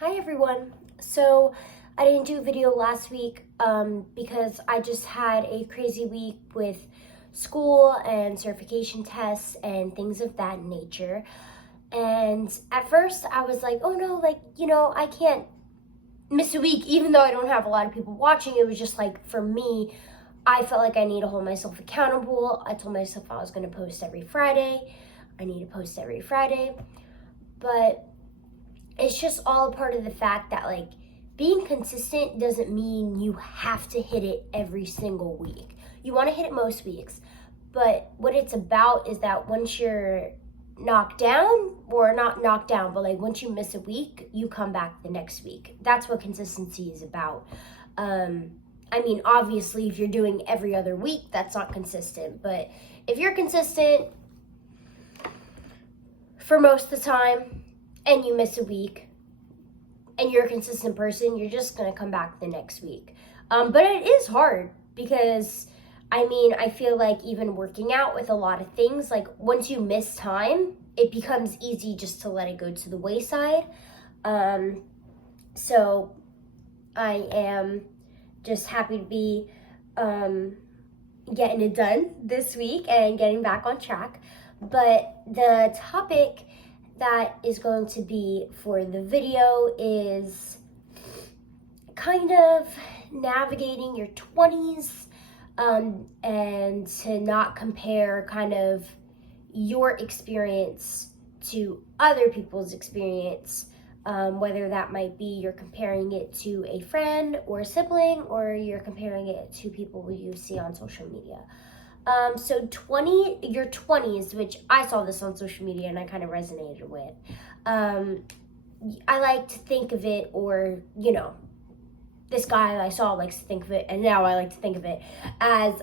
Hi everyone. So I didn't do a video last week because I just had a crazy week with school and certification tests and things of that nature. And at first I was like, oh no, I can't miss a week even though I don't have a lot of people watching. It was just like, for me, I felt like I need to hold myself accountable. I told myself I was going to post every Friday. I need to post every Friday. But it's just all a part of the fact that being consistent doesn't mean you have to hit it every single week. You want to hit it most weeks, but what it's about is that once you're knocked down, or not knocked down, but once you miss a week, you come back the next week. That's what consistency is about. Obviously if you're doing every other week, that's not consistent, but if you're consistent for most of the time and you miss a week and you're a consistent person, you're just going to come back the next week. But it is hard because, I feel like even working out with a lot of things, once you miss time, it becomes easy just to let it go to the wayside. So I am just happy to be getting it done this week and getting back on track. But the topic that is going to be for the video is kind of navigating your 20s and to not compare kind of your experience to other people's experience, whether that might be you're comparing it to a friend or a sibling, or you're comparing it to people you see on social media. So your 20s, which I saw this on social media and I kind of resonated with. I like to think of it, or, this guy I saw likes to think of it, and now I like to think of it as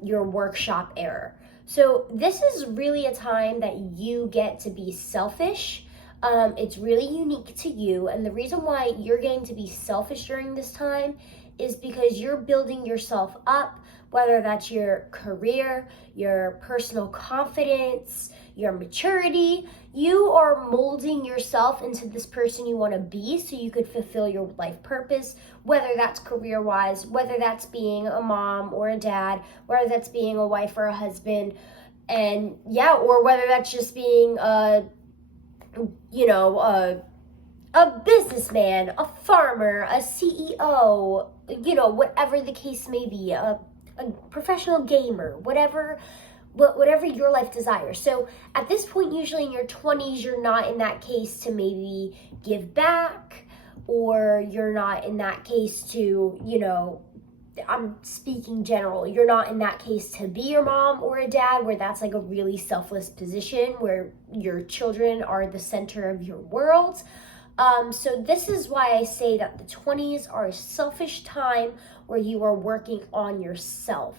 your workshop era. So this is really a time that you get to be selfish. It's really unique to you, and the reason why you're getting to be selfish during this time is because you're building yourself up, whether that's your career, your personal confidence, your maturity. You are molding yourself into this person you want to be so you could fulfill your life purpose, whether that's career-wise, whether that's being a mom or a dad, whether that's being a wife or a husband, or whether that's just being a businessman, a farmer, a CEO, whatever the case may be, a professional gamer, whatever your life desires. So at this point, usually in your 20s, you're not in that case to maybe give back, or you're not in that case to, I'm speaking general, you're not in that case to be your mom or a dad, where that's a really selfless position where your children are the center of your world. So this is why I say that the 20s are a selfish time where you are working on yourself.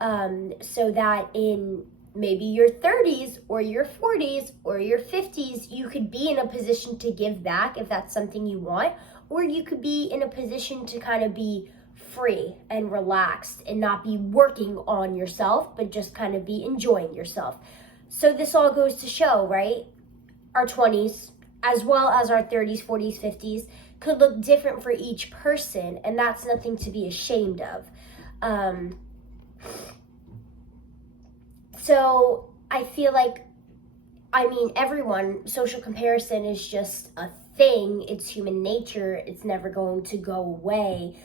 So that in maybe your 30s or your 40s or your 50s, you could be in a position to give back if that's something you want, or you could be in a position to kind of be free and relaxed and not be working on yourself, but just kind of be enjoying yourself. So this all goes to show, right? Our 20s, as well as our 30s, 40s, 50s, could look different for each person, and that's nothing to be ashamed of. So I feel like, social comparison is just a thing. It's human nature. It's never going to go away.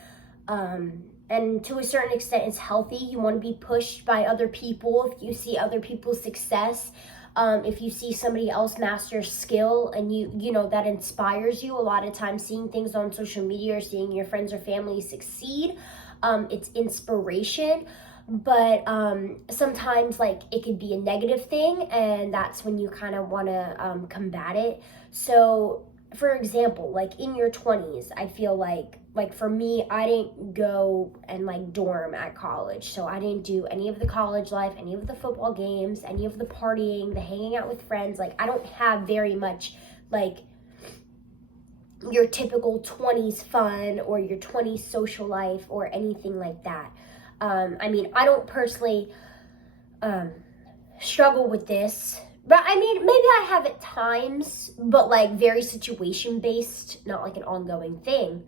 And to a certain extent, it's healthy. You want to be pushed by other people. If you see other people's success, if you see somebody else master a skill and that inspires you. A lot of times seeing things on social media or seeing your friends or family succeed, it's inspiration. But sometimes it could be a negative thing, and that's when you kind of want to combat it. So for example, in your 20s, I feel like for me, I didn't go and dorm at college. So I didn't do any of the college life, any of the football games, any of the partying, the hanging out with friends. I don't have very much your typical 20s fun or your 20s social life or anything like that. I don't personally struggle with this But I mean, maybe I have at times, but like very situation based, not like an ongoing thing.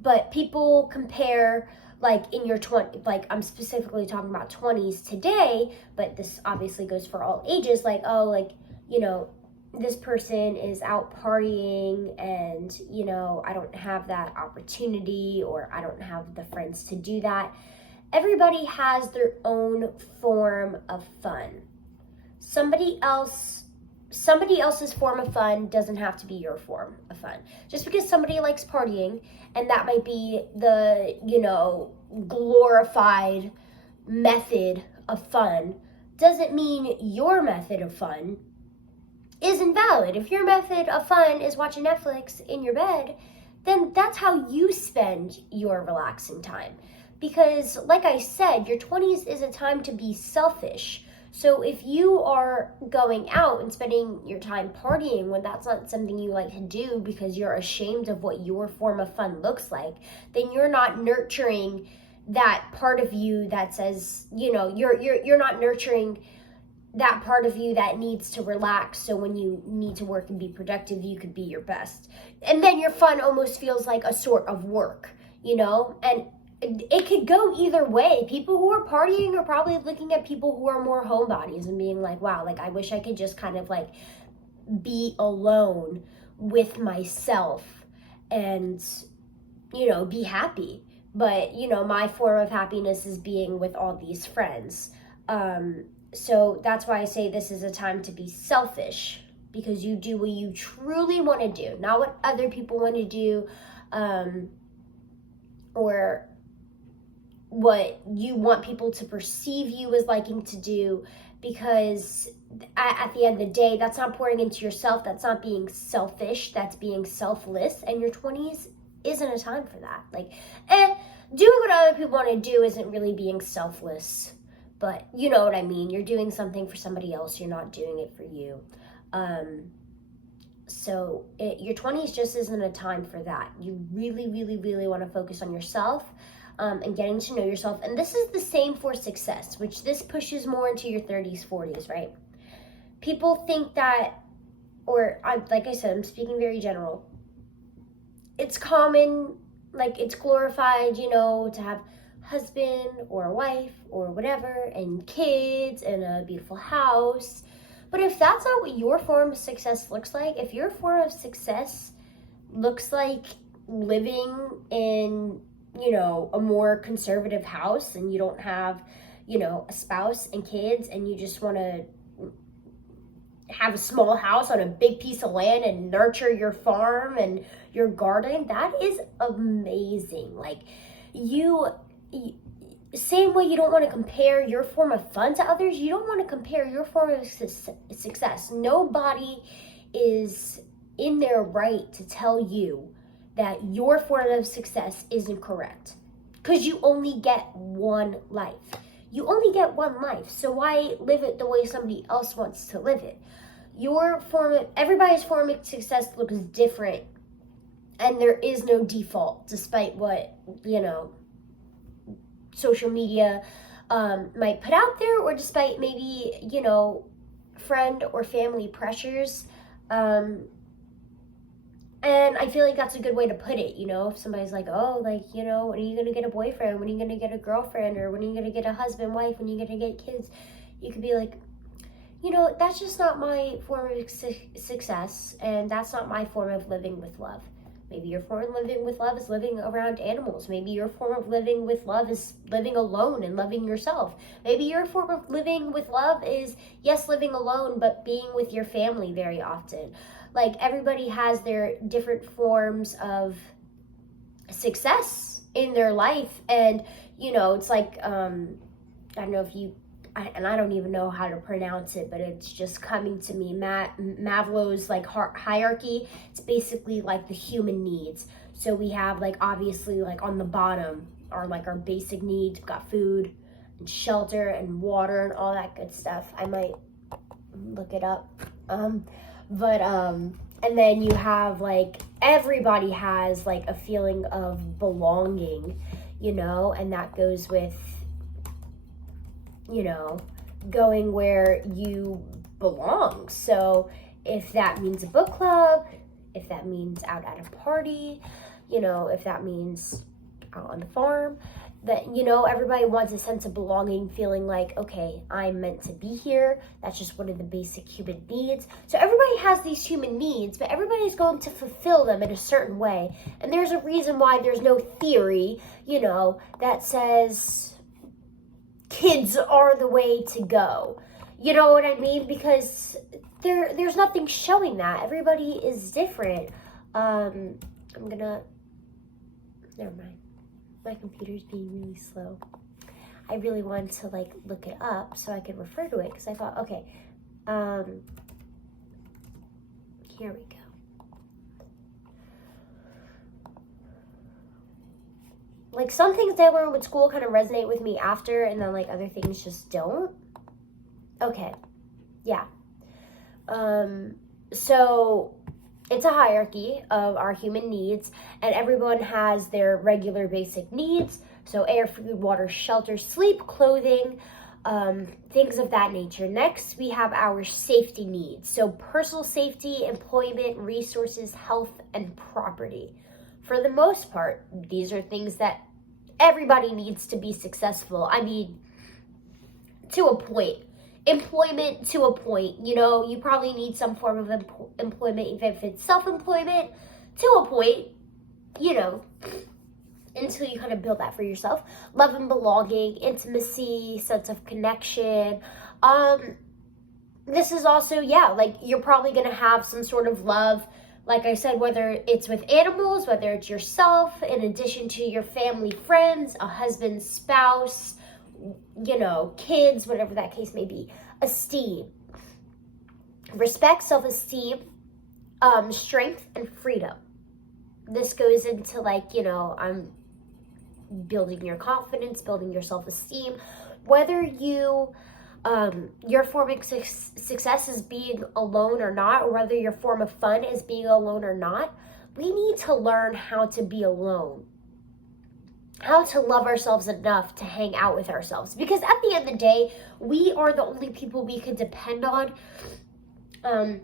But people compare, like in your 20, like I'm specifically talking about 20s today, but this obviously goes for all ages. Like, oh, like, you know, this person is out partying and, you know, I don't have that opportunity, or I don't have the friends to do that. Everybody has their own form of fun. Somebody else's form of fun doesn't have to be your form of fun. Just because somebody likes partying and that might be the, you know, glorified method of fun doesn't mean your method of fun isn't valid. If your method of fun is watching Netflix in your bed, then that's how you spend your relaxing time. Because like I said, your 20s is a time to be selfish. So if you are going out and spending your time partying when that's not something you like to do because you're ashamed of what your form of fun looks like, then you're not nurturing that part of you that says, you know, you're not nurturing that part of you that needs to relax, so when you need to work and be productive, you could be your best. And then your fun almost feels like a sort of work, you know? And it could go either way. People who are partying are probably looking at people who are more homebodies and being like, wow, like I wish I could just kind of like be alone with myself and, you know, be happy. But, you know, my form of happiness is being with all these friends. So that's why I say this is a time to be selfish, because you do what you truly want to do, not what other people want to do, or what you want people to perceive you as liking to do, because at the end of the day, that's not pouring into yourself. That's not being selfish. That's being selfless. And your 20s isn't a time for that. Like, doing what other people want to do isn't really being selfless. But you know what I mean. You're doing something for somebody else. You're not doing it for you. So your 20s just isn't a time for that. You really, really, really want to focus on yourself and getting to know yourself. And this is the same for success, which this pushes more into your 30s, 40s, right? People think that, like I said, I'm speaking very general. It's common, like it's glorified, you know, to have husband or a wife or whatever and kids and a beautiful house. But if that's not what your form of success looks like, if your form of success looks like living in, you know, a more conservative house and you don't have, you know, a spouse and kids and you just want to have a small house on a big piece of land and nurture your farm and your garden, that is amazing. Like same way you don't want to compare your form of fun to others, you don't want to compare your form of success. Nobody is in their right to tell you that your form of success isn't correct, because you only get one life. You only get one life, so why live it the way somebody else wants to live it? Everybody's form of success looks different, and there is no default, despite what, you know, social media might put out there, or despite maybe, you know, friend or family pressures. And I feel like that's a good way to put it, you know, if somebody's like, oh, like, you know, when are you going to get a boyfriend? When are you going to get a girlfriend? Or when are you going to get a husband, wife? When are you going to get kids? You could be like, you know, that's just not my form of success, and that's not my form of living with love. Maybe your form of living with love is living around animals. Maybe your form of living with love is living alone and loving yourself. Maybe your form of living with love is, yes, living alone, but being with your family very often. Like, everybody has their different forms of success in their life. And, you know, it's like, I don't know if you, and I don't even know how to pronounce it, but it's just coming to me. Maslow's like hierarchy. It's basically like the human needs. So we have, like, obviously, like on the bottom are like our basic needs. We've got food and shelter and water and all that good stuff. I might look it up. And then you have, like, everybody has like a feeling of belonging, you know, and that goes with, you know, going where you belong. So if that means a book club, if that means out at a party, if that means out on the farm, that, everybody wants a sense of belonging, feeling like, okay, I'm meant to be here. That's just one of the basic human needs. So everybody has these human needs, but everybody's going to fulfill them in a certain way. And there's a reason why there's no theory, that says kids are the way to go. You know what I mean? Because there's nothing showing that. Everybody is different. Never mind. My computer's being really slow. I really wanted to look it up so I could refer to it, because I thought, okay, here we go. Some things that I learned with school kind of resonate with me after, and then other things just don't. Okay, yeah. So it's a hierarchy of our human needs, and everyone has their regular basic needs. So air, food, water, shelter, sleep, clothing, things of that nature. Next, we have our safety needs. So personal safety, employment, resources, health, and property. For the most part, these are things that everybody needs to be successful. I mean, to a point. Employment to a point, you probably need some form of employment, even if it's self-employment, to a point, until you kind of build that for yourself. Love and belonging, intimacy, sense of connection. This is also, you're probably going to have some sort of love, like I said, whether it's with animals, whether it's yourself, in addition to your family, friends, a husband, spouse, kids, whatever that case may be. Esteem, respect, self-esteem, strength, and freedom. This goes into I'm building your confidence, building your self-esteem. Whether your form of success is being alone or not, or whether your form of fun is being alone or not, we need to learn how to be alone. How to love ourselves enough to hang out with ourselves. Because at the end of the day, we are the only people we can depend on. My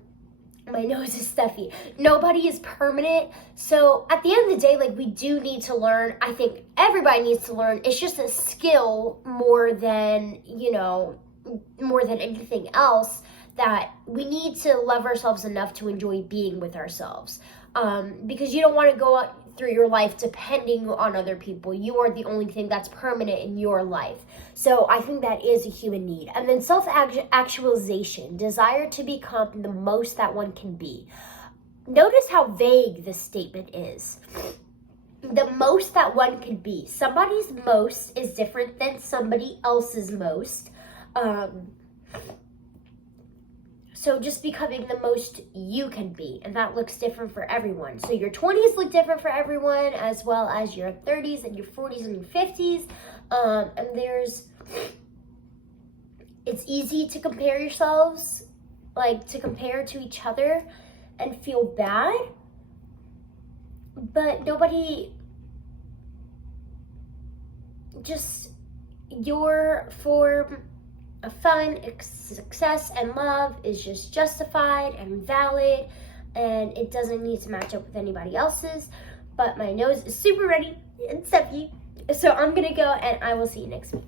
nose is stuffy. Nobody is permanent. So at the end of the day, we do need to learn. I think everybody needs to learn. It's just a skill more than anything else, that we need to love ourselves enough to enjoy being with ourselves. Because you don't want to go out through your life depending on other people. You are the only thing that's permanent in your life. So I think that is a human need. And then self-actualization, desire to become the most that one can be. Notice how vague this statement is. The most that one can be. Somebody's most is different than somebody else's most. So just becoming the most you can be, and that looks different for everyone. So your 20s look different for everyone, as well as your 30s and your 40s and your 50s. And it's easy to compare yourselves, to compare to each other and feel bad. But your form of fun, success, and love is just justified and valid, and it doesn't need to match up with anybody else's. But my nose is super ready and stuffy, so I'm gonna go, and I will see you next week.